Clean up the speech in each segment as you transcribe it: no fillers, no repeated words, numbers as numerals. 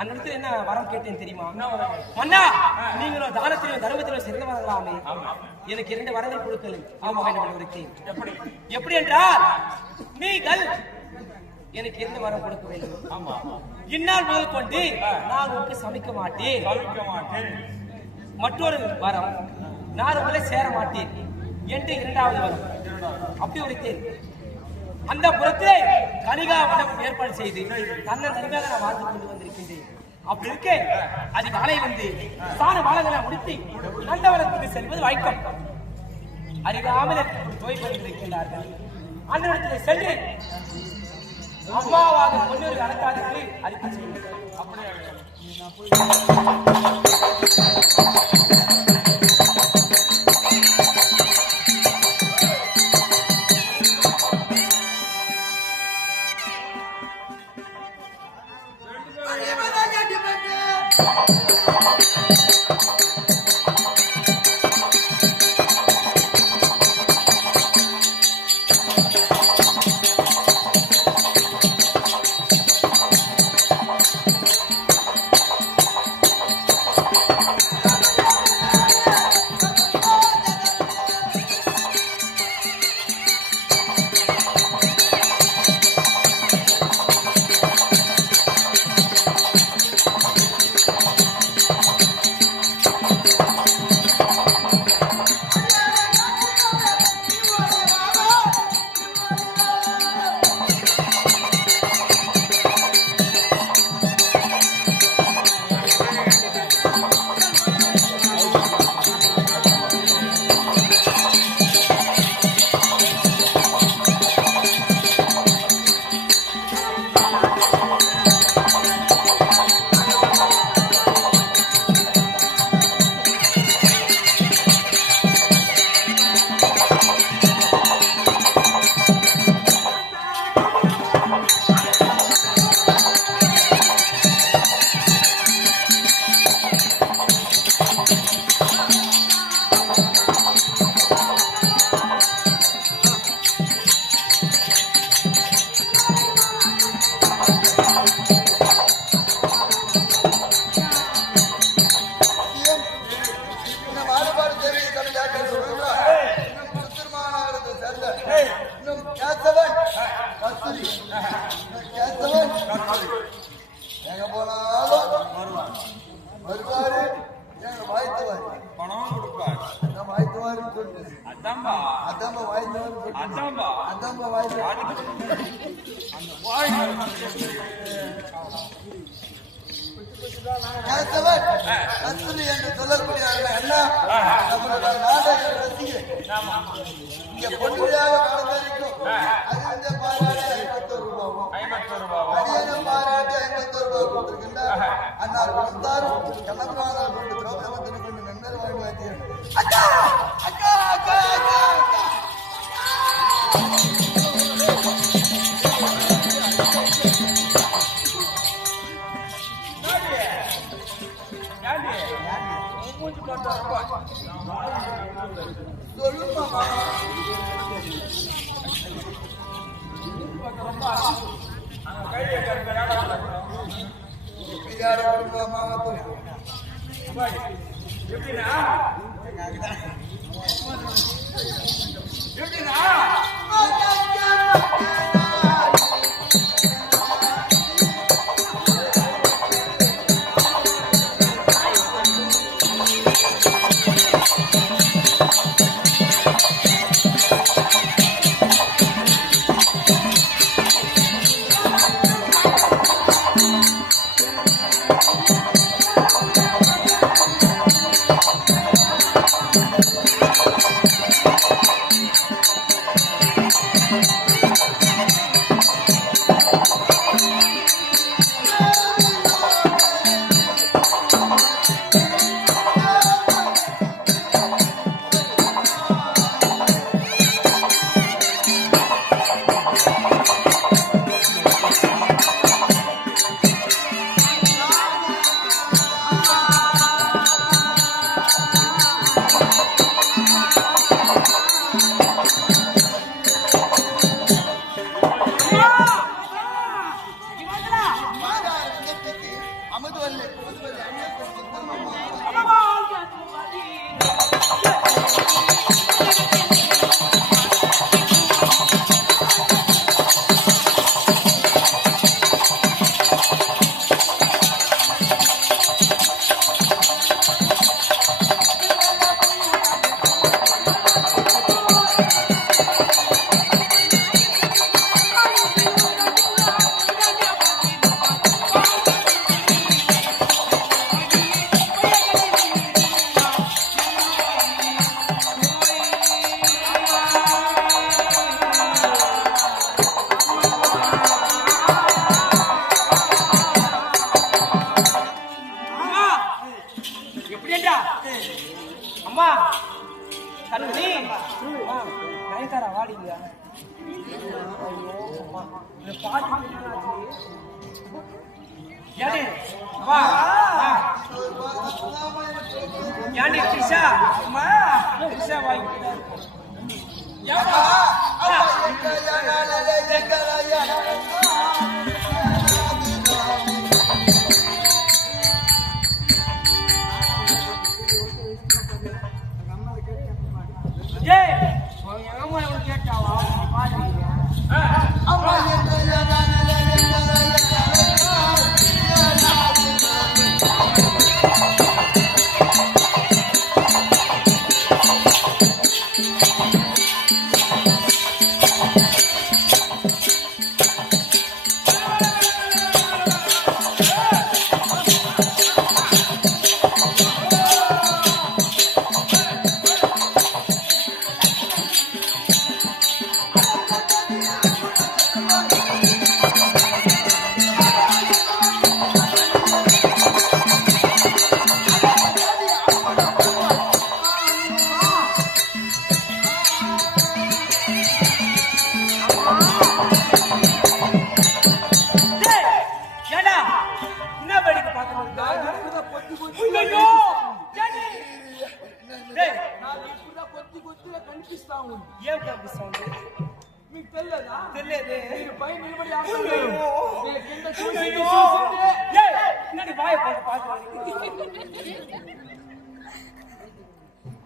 அந்த இடத்துல என்ன வரம் கேட்டேன் தெரியுமா? மன்னா, நீங்களும் தானத்திலும் தர்மத்திலும் சிறந்தவர்களாமே, எனக்கு 2 வரங்கள் கொடுக்கலும் எப்படி என்றால், நீங்கள் எனக்கு 2 வரம் கொடுக்க வேண்டும். இந்நாள் முதல் கொண்டு நான் உங்களுக்கு சமைக்க மாட்டேன். மற்றொரு வரம், நான் உங்களை சேர மாட்டேன் என்று 2வது வரம் அப்படி உரைத்தேன். அந்த புறத்திலே கனிகா மண்டபம் ஏற்பாடு செய்து தன்னை தனியாக நான் வாழ்ந்து கொண்டு வந்திருக்கின்றேன். அப்படி இருக்க அதிகாலை வந்து சாண வாழங்களை முடித்து நந்தவனத்துக்கு செல்வது வழக்கம். அறியாமல் நோய்பட்டிருக்கின்றார்கள். அந்த இடத்துல சென்று அம்மாவாக முன்னோர்கள் அடக்காதற்கு அறிக்கை செய்யுங்கள். அப்படியே என்று சொல்லக்கூடிய நம்மளுடைய நாடக ரசிகை இங்க பொன்னியாக வளர்ந்திருக்கும். அது வந்து பாராட்டி 51 ரூபாவும் அடியனும் பாராட்டி 51 ரூபாய் கொடுத்திருக்கின்றார். அன்னார் கொடுத்தாரும் கிளம்புறாங்க கொண்டு திரௌபதி கொண்டு நண்பர் வாங்கி வாத்தியார் அக்கா அக்கா அக்கா அக்கா சொல்லுமா அம்மா கண்ணி நயன்தாரா வாடிங்க. ஐயோ அம்மா இந்த பாட்டு யாரு வா யானி கிஷா அம்மா கிஷா வாங்கிட்டா யாமா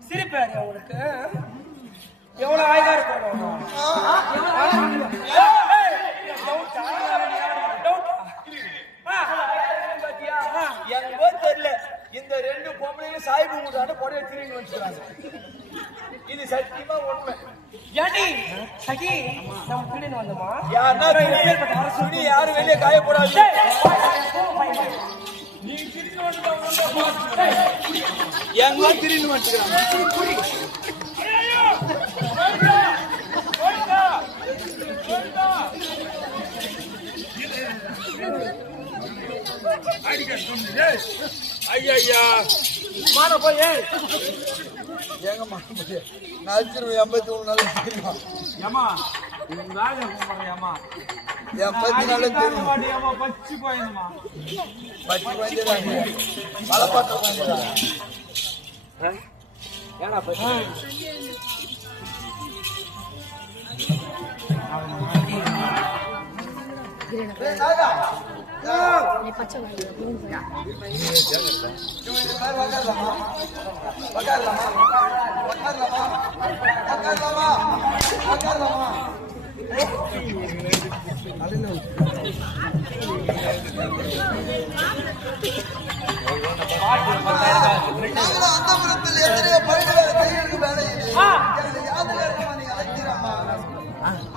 சிரிப்பாரு அவங்களுக்கு எவ்வளவு ஆயுதா இருக்கும். எங்கோ தெரியல இந்த ரெண்டு பொம்பளையும் சாய்பு மூட்டான கொடைய திரும்பி வச்சுக்கிறாங்க. இது சத்தியமா உண்மை. ஏண்டி சகி நம்ம பிள்ளைன்னு வந்தோமா யாருன்னா துணி யாரும் வெளியே காயப்படாது. நீ திரும்பி வந்து எங்க திரும்பி வச்சுக்கிறாங்க. ஐயா மான போய் எங்க மான போய் நான் 83 நாள் தெரியும். ஏமா வேலை ஏமா என் 10 நாள் தெரியும். ஏமா பச்சி போயிடுமா பச்சி போயிடுறாங்க. மலைப்பாட்ட போயிடுறாங்க. ஏனா பச்சி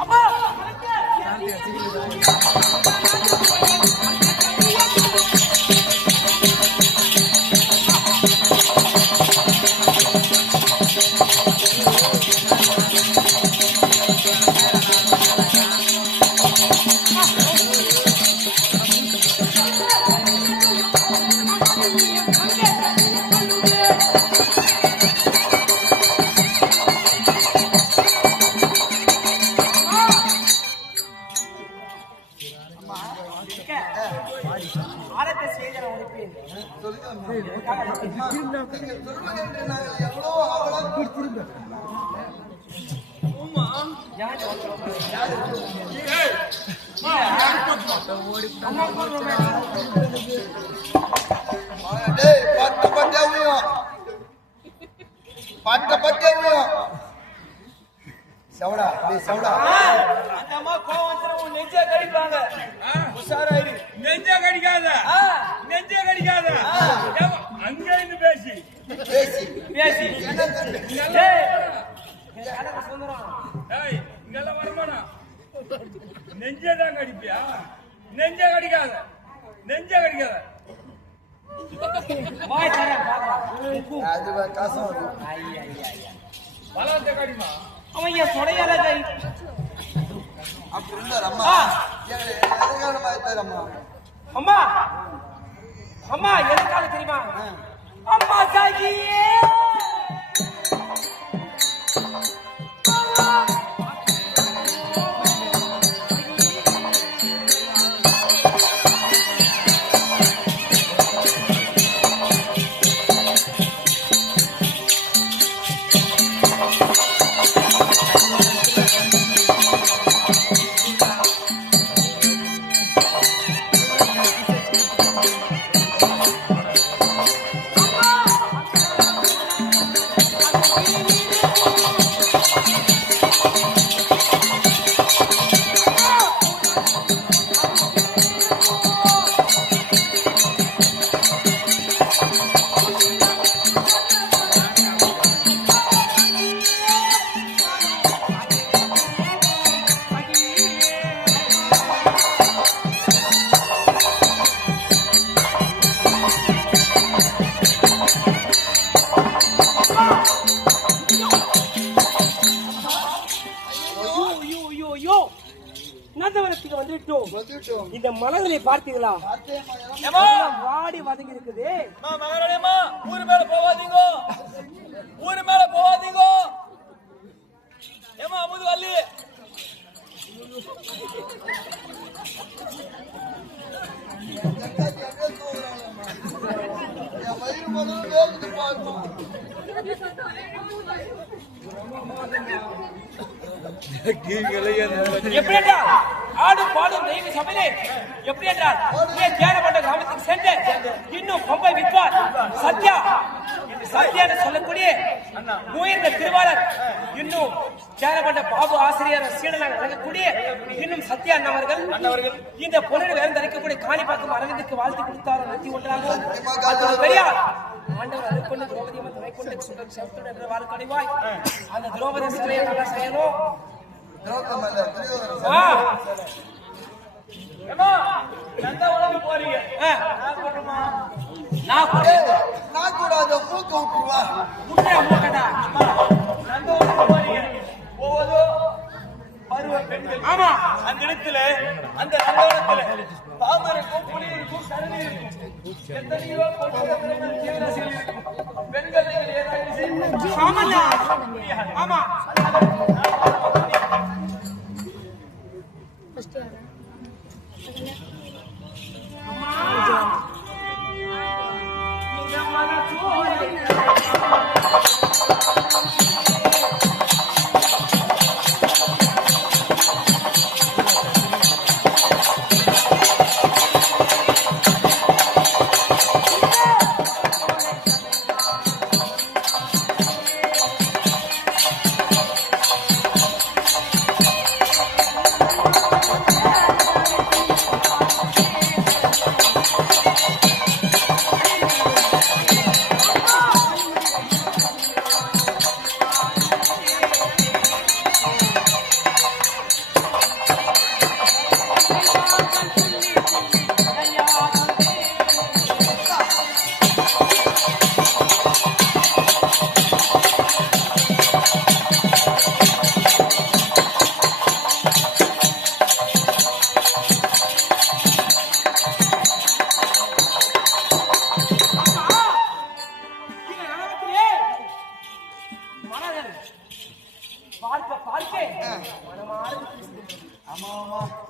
அம்மா பட்டே செவடா செவடா அந்த அம்மா கோவம் வந்துடும் உன் நெஞ்சே கடிப்பாங்க. உஷாராயிரு. நெஞ்சே கடிக்காத நெஞ்சே கடிக்காத அங்க இருந்து பேசி பேசி பேசி ஏய் இங்கெல்லாம் வரமாடா நெஞ்சே தான் கடிப்பியா நெஞ்சே கடிக்காத நெஞ்சே கடிக்காத வாய் தரேன் பாக்கலாம். அது காசம் பலத்தை கடிமா அவன் என் சொடையால கை அப்படி இருந்தார் அம்மா எதிர்காலமா இருந்தார் அம்மா அம்மா அம்மா எதுக்காக தெரியுமா அம்மா சாகியே நந்தவனத்துக்கு வந்துட்டோம். இந்த மலர்களை பார்த்தீங்களா? வாடி வதங்கி இருக்குது. மகாராணியம்மா ஊரு மேல போவாதீங்க ஊரு மேல போவாதீங்க. ஏமா அமுது வள்ளி எப்படி என்றால் ஆடு பாடும் தெய்வ சபையிலே எப்படி என்றால் தியானப்பட்ட கிராமத்துக்கு சென்று இன்னும் கொம்பை விற்பார் சத்யா என்று சொல்லக்கூடிய உயர்ந்த திருவாளர் இன்னும் தியானப்பட்ட பாபு ஆசிரியர் சீடனாக விளங்கக்கூடிய இன்னும் சத்யா அண்ணவர்கள் இந்த பொருள் வேறு தரிக்கக்கூடிய காணிப்பாக்கம் அரவிந்துக்கு வாழ்த்து கொடுத்தாரோ நன்றி கொண்டார்கள் பெரியார் ஆண்டவர் அதுக்கொண்டு திரௌபதி துணை கொண்டு சுடர் செவத்துடன் என்ற வாழ் கடைவாய் அந்த திரௌபதி சிலையை நல்லா செய்யணும். போறீங்க நான் கூட அந்த மூக்க விட்டுருவா பருவ பெண்கள் ஆமா அந்த இடத்துல அந்த நந்தவனத்துல பாம்பு இருக்கும் புலி இருக்கும் கரடி இருக்கும் எத்தனையோ ஜீவராசிகள் இருக்கும். பெண்கள் நீங்கள் ஏதாவது செய்ய ஆமா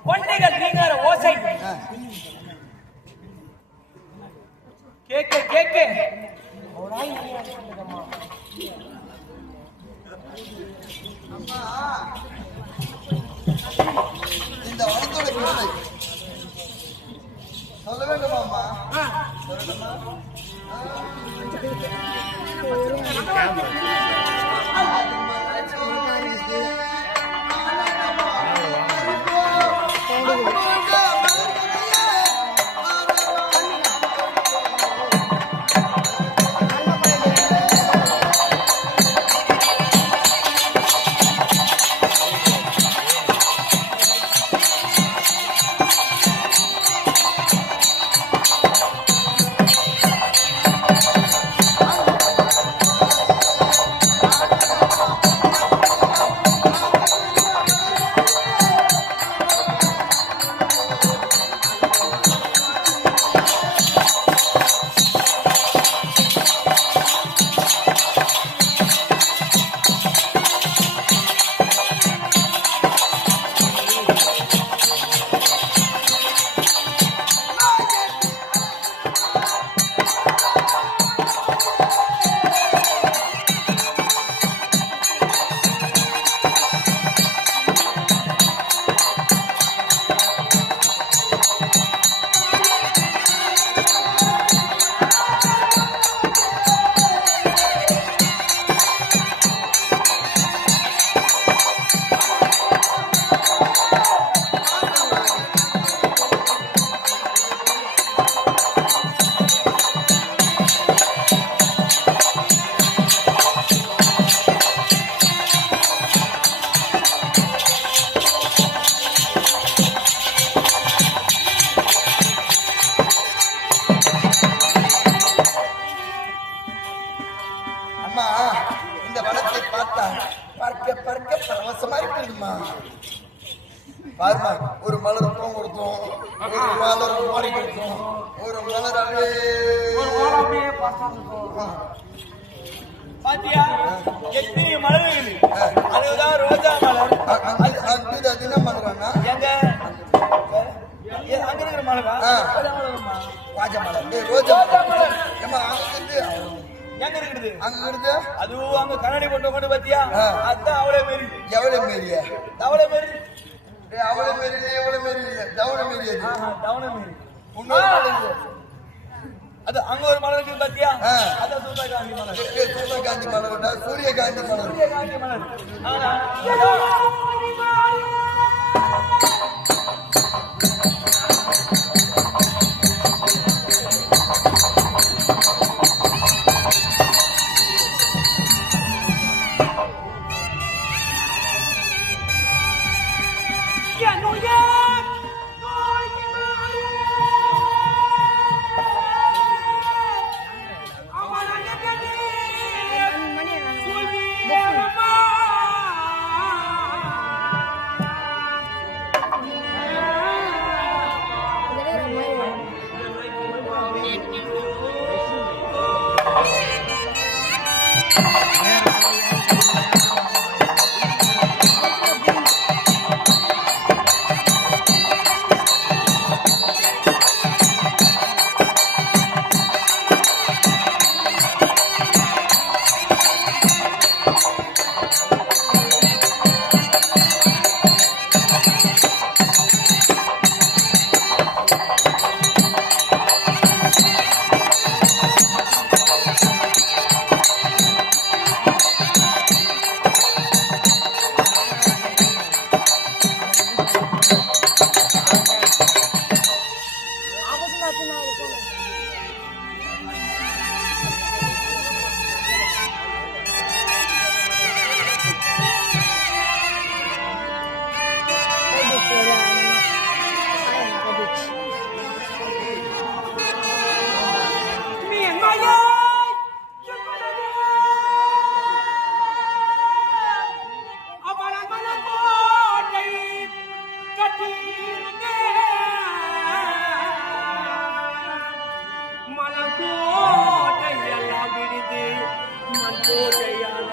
கொண்டைகள் நீங்கிற ஓசை கேட்க கேட்க இந்த வனத்தோட பெருமை சொல்ல வேண்டுமாமா ஆ தெரியுமா பாருமா ஒரு மலர் பூ கொடுத்தோம் ஒரு மலர் மாறி கொடுத்தோம் ஒரு மலர் அப்படியே பார்த்தா பாத்தியா எத்தனை மலர் இருக்குது அதுதான் ரோஜா மலர் அது என்ன மலரானா எங்க அங்க இருக்கிற மலரா ராஜா மலர் ரோஜா மலர் ஏமா எங்க இருக்குது அங்க இருக்குது அதுவும் அங்க கண்ணாடி போட்டு கொண்டு பாத்தியா அதுதான் அவளே மாரி எவ்வளவு மாரியா அவளே மாரி அவளை மாரி எவ்வளவு மாரி இல்ல தவளை மாரி அது டவுன மாரி இன்னொரு அது அங்க ஒரு மலர் இருக்குது பாத்தியா அதான் சூரியகாந்தி மலர் சூரியகாந்தி மலர் சூரியகாந்தி மலர் சூரியகாந்தி மலர் மலகோட்டை எல்லாம் விடுது மண்கோட்டையான